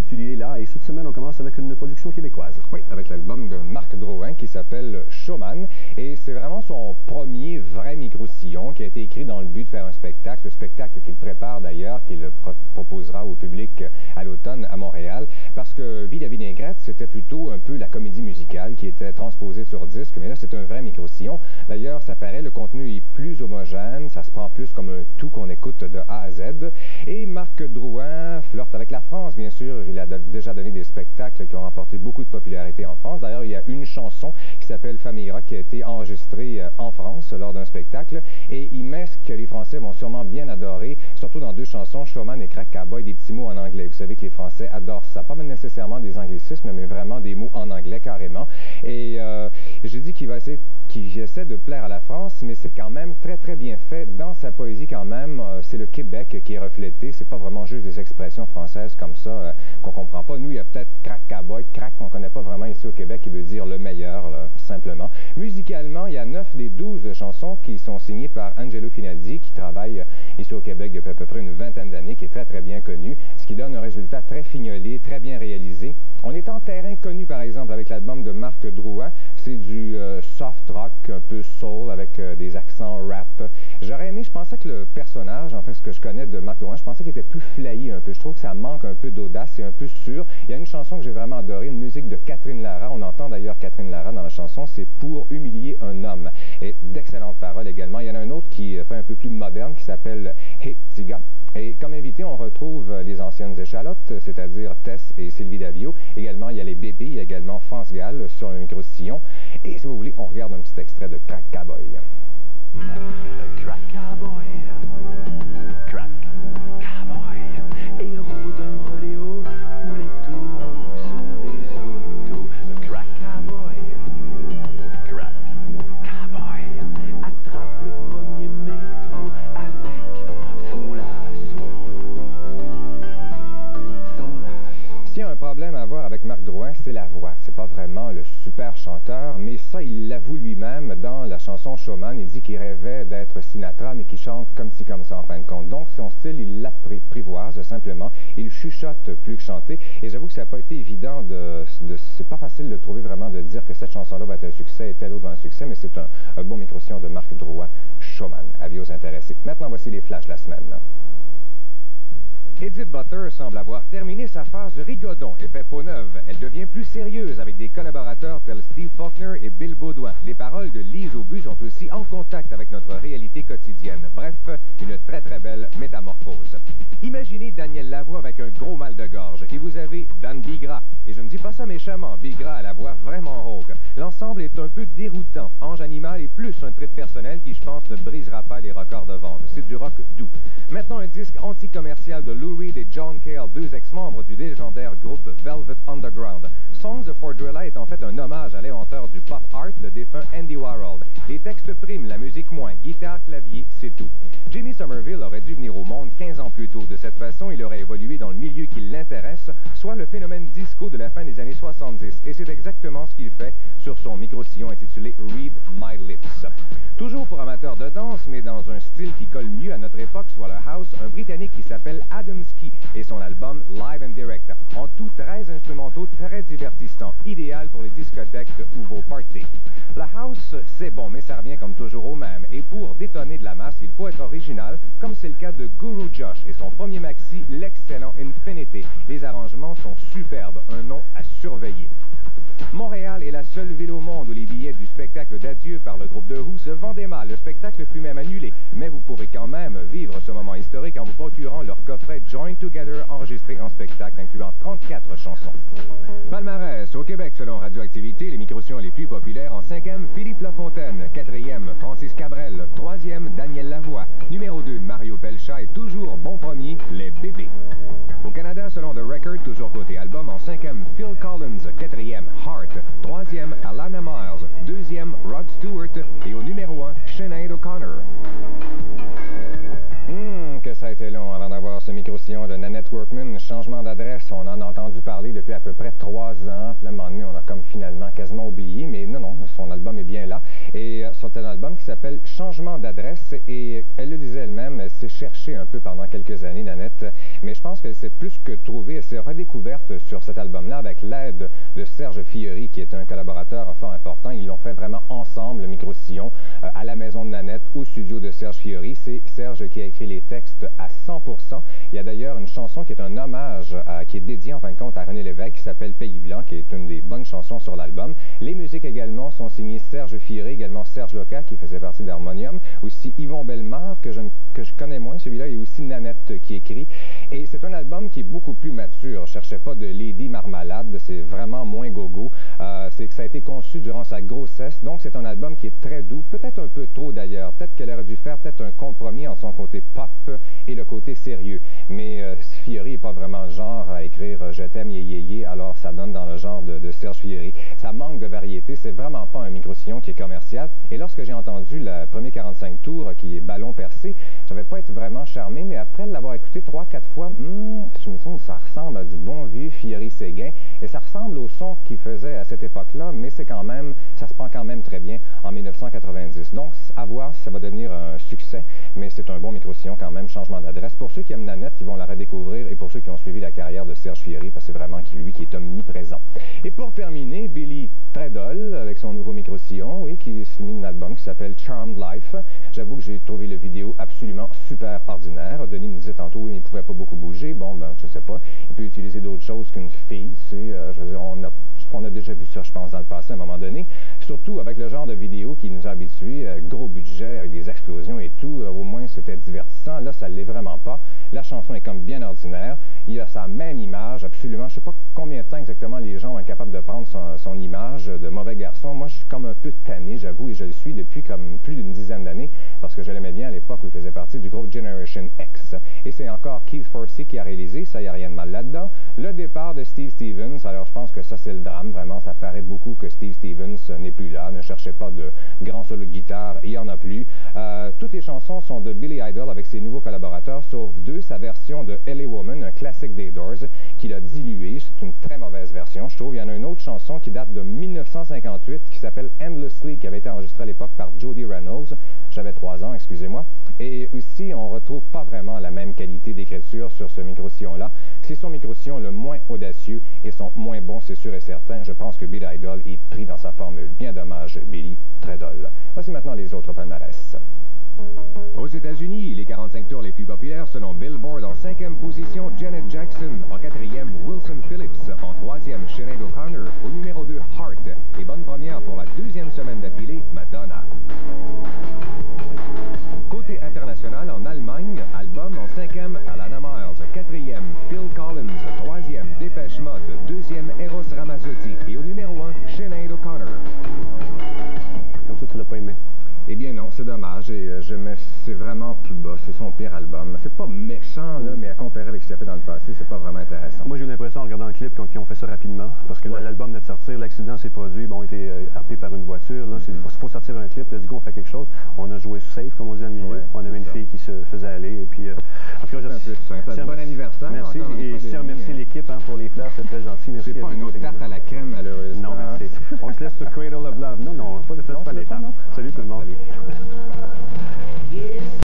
d'habitude, il est là. Et cette semaine, on commence avec une production québécoise. Oui, avec l'album de Marc Drouin qui s'appelle Showman. Et c'est vraiment son premier vrai micro-sillon qui a été écrit dans le but de faire un spectacle qu'il prépare d'ailleurs, qu'il proposera au public à l'automne à Montréal. Parce que Vie de la vinaigrette, c'était plutôt un peu la comédie musicale qui était transposée sur disque. Mais là, c'est un vrai micro-sillon. D'ailleurs, ça paraît, le contenu est plus homogène. Ça se prend plus comme un tout qu'on écoute de A à Z. Et Marc Drouin flirte avec la France, bien sûr. Il a déjà donné des spectacles qui ont remporté beaucoup de popularité en France. D'ailleurs, il y a une chanson qui s'appelle Famille Rock qui a été enregistrée en France lors d'un spectacle. Et il met ce que les Français vont sûrement bien adorer, surtout dans deux chansons, Showman et Crack Cowboy, des petits mots en anglais. Vous savez que les Français adorent ça. Pas nécessairement des anglicismes, mais vraiment des mots en anglais carrément. Et j'ai dit qu'il essaie de plaire à la France, mais c'est quand même très, très bien fait. Dans sa poésie, quand même, c'est le Québec qui est reflété. C'est pas vraiment juste des expressions françaises comme ça qu'on comprend pas. Nous, il y a peut-être Crack Cowboy, crack qu'on connaît pas vraiment ici au Québec, qui veut dire le meilleur, là, simplement. Musicalement, il y a 9 des 12 chansons qui sont signées par Angelo Finaldi, qui travaille ici au Québec depuis à peu près une vingtaine d'années, qui est très, très bien connu, ce qui donne un résultat très fignolé, très bien réalisé. On est en terrain connu, par exemple, avec l'album de Marc Drouin. C'est du soft rock, un peu soul, avec des accents rap. J'aurais aimé, je pensais que le personnage, en fait, ce que je connais de Marc Drouin, je pensais qu'il était plus flyé un peu. Je trouve que ça manque un peu d'audace, c'est un peu sûr. Il y a une chanson que j'ai vraiment adorée, une musique de Catherine Lara. On entend d'ailleurs Catherine Lara dans la chanson, c'est Pour humilier un homme. Et d'excellentes paroles également. Il y en a un autre qui fait un peu plus moderne, qui s'appelle Hey Tiga. Et comme invité, on retrouve les anciennes échalotes, c'est-à-dire Tess et Sylvie Davio. Également, il y a les bébés, il y a également France Gall sur le micro-sillon. Et si vous voulez, on regarde un petit extrait de Crack Cowboy. Crack Cowboy, Crack Cowboy, héros d'un rodéo où les taureaux sont des autos. Crack Cowboy, Crack Cowboy, attrape le premier métro avec son lasso. S'il y a un problème à avoir avec Marc Drouin, c'est la voix. C'est pas vraiment le super chanteur, mais ça, il l'avoue lui-même dans la chanson Showman. Il dit qu'il rêvait d'être Sinatra, mais qu'il chante comme ci, comme ça, en fin de compte. Donc, son style, il l'apprivoise simplement. Il chuchote plus que chanter. Et j'avoue que ça n'a pas été évident c'est pas facile de trouver vraiment, de dire que cette chanson-là va être un succès et telle autre va être un succès, mais c'est un bon micro-sillon de Marc Drouin, Showman. Avis aux intéressés. Maintenant, voici les flashs de la semaine. Edith Butler semble avoir terminé sa phase rigodon et fait peau neuve. Elle devient plus sérieuse avec des collaborateurs tels Steve Faulkner et Bill Baudouin. Les paroles de Lise Aubu sont aussi en contact avec notre réalité quotidienne. Bref, une très très belle métamorphose. Imaginez Daniel Lavoie avec un gros mal de gorge et vous avez Dan Bigra. Et je ne dis pas ça méchamment, Bigra a la voix vraiment rauque. L'ensemble est un peu déroutant. Ange Animal est plus un trip personnel qui, je pense, ne brisera pas les records de vente. C'est du rock doux. Maintenant, un disque anti-commercial de Lou Reed et John Cale, deux ex-membres du légendaire groupe Velvet Underground. Songs for Drilla est en fait un hommage à l'inventeur du pop art, le défunt Andy Warhol. Les textes priment, la musique moins, guitare, clavier, c'est tout. Jimmy Somerville aurait dû venir au monde 15 ans plus tôt. De cette façon, il aurait évolué dans le milieu qui l'intéresse, soit le phénomène disco de la fin des années 70. Et c'est exactement ce qu'il fait sur son micro-sillon intitulé Read My Lips. Toujours pour amateurs de danse, mais dans un style qui colle mieux à notre époque, soit le house, un Britannique qui s'appelle Adam Ski et son album Live and Direct. En tout, 13 instrumentaux très divertissants, idéal pour les discothèques ou vos parties. La house, c'est bon, mais ça revient comme toujours au même. Et pour détonner de la masse, il faut être original, comme c'est le cas de Guru Josh et son premier maxi, l'excellent Infinity. Les arrangements sont superbes, un nom à surveiller. Montréal est la seule ville au monde où les billets du spectacle d'adieu par le groupe The Who se vendaient mal. Le spectacle fut même annulé, mais vous pourrez quand même vivre ce moment historique en vous procurant leur coffret Join Together enregistré en spectacle, incluant 34 chansons. Palmarès, au Québec, selon Radioactivité, les micro-sillons les plus populaires en 5e, Philippe Lafontaine, 4e, Francis Cabrel, 3e, Daniel Lavoie, numéro 2, Mario Pelcha et toujours bon premier, Les Bébés. Au Canada, selon The Record, toujours côté album, en 5e, Phil Collins, 4e, Heart, 3e, Alana Miles, 2e, Rod Stewart et au numéro 1, Sinead O'Connor. Que ça a été long avant d'avoir ce micro-sillon. disparition de Nanette Workman, changement d'adresse, on en a entendu parler depuis à peu près 3 ans. Puis à un moment donné, on a comme finalement quasiment oublié, mais non, son album est bien là. Et c'est un album qui s'appelle Changement d'adresse, et elle le disait elle-même, elle s'est cherchée un peu pendant quelques années, Nanette, mais je pense qu'elle s'est plus que trouvée, elle s'est redécouverte sur cet album-là avec l'aide de Serge Fiori, qui est un collaborateur fort important. Ils l'ont fait vraiment ensemble, le micro-sillon, à la maison de Nanette, au studio de Serge Fiori. C'est Serge qui a écrit les textes à 100%. Il y a d'ailleurs une chanson qui est un hommage, qui est dédiée en fin de compte à René Lévesque, qui s'appelle Pays Blanc, qui est une des bonnes chansons sur l'album. Les musiques également sont signées Serge Fiori, également Serge Loca, qui faisait partie d'Harmonium, aussi Yvon Bellemare, que je connais moins, celui-là, et aussi Nanette qui écrit. Et c'est un album qui est beaucoup plus mature. Je ne cherchais pas de Lady Marmalade, c'est vraiment moins gogo. C'est que ça a été conçu durant sa grossesse, donc c'est un album qui est très doux, peut-être un peu trop d'ailleurs. Peut-être qu'elle aurait dû faire peut-être un compromis entre son côté pop et le côté sérieux. Mais Fiori n'est pas vraiment le genre à écrire « Je t'aime, yé, yé, yé », alors ça donne dans le genre de Serge Fiori. Ça manque de variété, c'est vraiment pas un micro-sillon qui est commercial. Et lorsque j'ai entendu le premier 45 tours, qui est ballon percé, j'avais pas été vraiment charmé, mais après l'avoir écouté 3-4 fois, je me dis que ça ressemble à du bon vieux Fiori-Séguin, et ça ressemble au son qu'il faisait à cette époque-là, mais c'est quand même, ça se prend quand même très bien en 1990. Donc, à voir si ça va devenir un succès, mais c'est un bon micro-sillon quand même, changement d'adresse. Pour ceux qui aiment Nanette, ils vont la redécouvrir, et pour ceux qui ont suivi la carrière de Serge Fiori, parce que c'est vraiment lui qui est omniprésent. Et pour terminer, Billy Treadle, avec son nouveau micro-sillon, oui, qui se mis un album qui s'appelle Charmed Life. J'avoue que j'ai trouvé le vidéo absolument super ordinaire. Denis me disait tantôt, oui, mais il ne pouvait pas beaucoup bouger. Bon, ben, je sais pas. Il peut utiliser d'autres choses qu'une fille, tu sais. Je veux dire, on a déjà vu ça, je pense, dans le passé, à un moment donné. Surtout avec le genre de vidéo qui nous a habitués, gros budget, avec des explosions et tout. Au moins, c'était divertissant. Là, ça ne l'est vraiment pas. La chanson est comme bien ordinaire. Il a sa même image, absolument. Je ne sais pas combien de temps exactement les gens sont incapables de prendre son image de mauvais garçon. Moi, je suis comme un peu tanné, j'avoue, et je le suis depuis comme plus d'une dizaine d'années, parce que je l'aimais bien à l'époque où il faisait partie du groupe Generation X. Et c'est encore Keith Forsey qui a réalisé, ça, il n'y a rien de mal là-dedans. Le départ de Steve Stevens, alors je pense que ça, c'est le drame, vraiment, ça paraît beaucoup que Steve Stevens n'est plus là, ne cherchez pas de grands solos de guitare, il n'y en a plus. Toutes les chansons sont de Billy Idol avec ses nouveaux collaborateurs, sauf 2, sa version de LA Woman, un classique des Doors, qu'il a dilué. C'est une très mauvaise version, je trouve. Il y en a une autre chanson qui date de 1958, qui s'appelle Endlessly, qui avait été enregistrée à l'époque par Jody Reynolds. J'avais 3 ans, excusez-moi. Et aussi, on ne retrouve pas vraiment la même qualité d'écriture sur ce micro-sillon-là. C'est son micro-sillon le moins audacieux et son moins bon, c'est sûr et certain. Je pense que Billy Idol est pris dans sa formule. Bien dommage, Billy Treadle. Voici maintenant les autres palmarès. Aux États-Unis, les 45 tours les plus populaires selon Billboard: en 5e position, Janet Jackson; en 4e, Wilson Phillips; en 3e, Sinead O'Connor; au numéro 2, Heart; et bonne première pour la 2e semaine d'affilée, Madonna. Côté international, en Allemagne, album en 5e, Alana Miles; 4e, Phil Collins; 3e, Dépêche Mode; 2e, Eros Ramazzotti; et au numéro 1, Sinead O'Connor. Comme ça, tu l'as pas aimé? Eh bien non, c'est dommage, et c'est vraiment plus bas, c'est son pire album. C'est pas méchant, là, mais à comparer avec ce qu'il a fait dans le passé, c'est pas vraiment intéressant. Moi, j'ai eu l'impression, en regardant le clip, qu'ils ont fait ça rapidement, parce que l'album venait de sortir, l'accident s'est produit, bon, on a été happé par une voiture, là, il faut sortir un clip, let's go, on fait quelque chose. On a joué safe, comme on dit dans le milieu, on avait une fille qui se faisait aller, et puis... en tout cas, c'est un peu simple. Bon anniversaire. Merci, et je tiens à remercier l'équipe pour les fleurs, c'est très gentil, merci. C'est pas une autre tarte à la crème, malheureusement. Non, merci. On se laisse sur Cradle of Love. Non, pas de fleurs, pas les tartes. Salut tout le monde. Salut.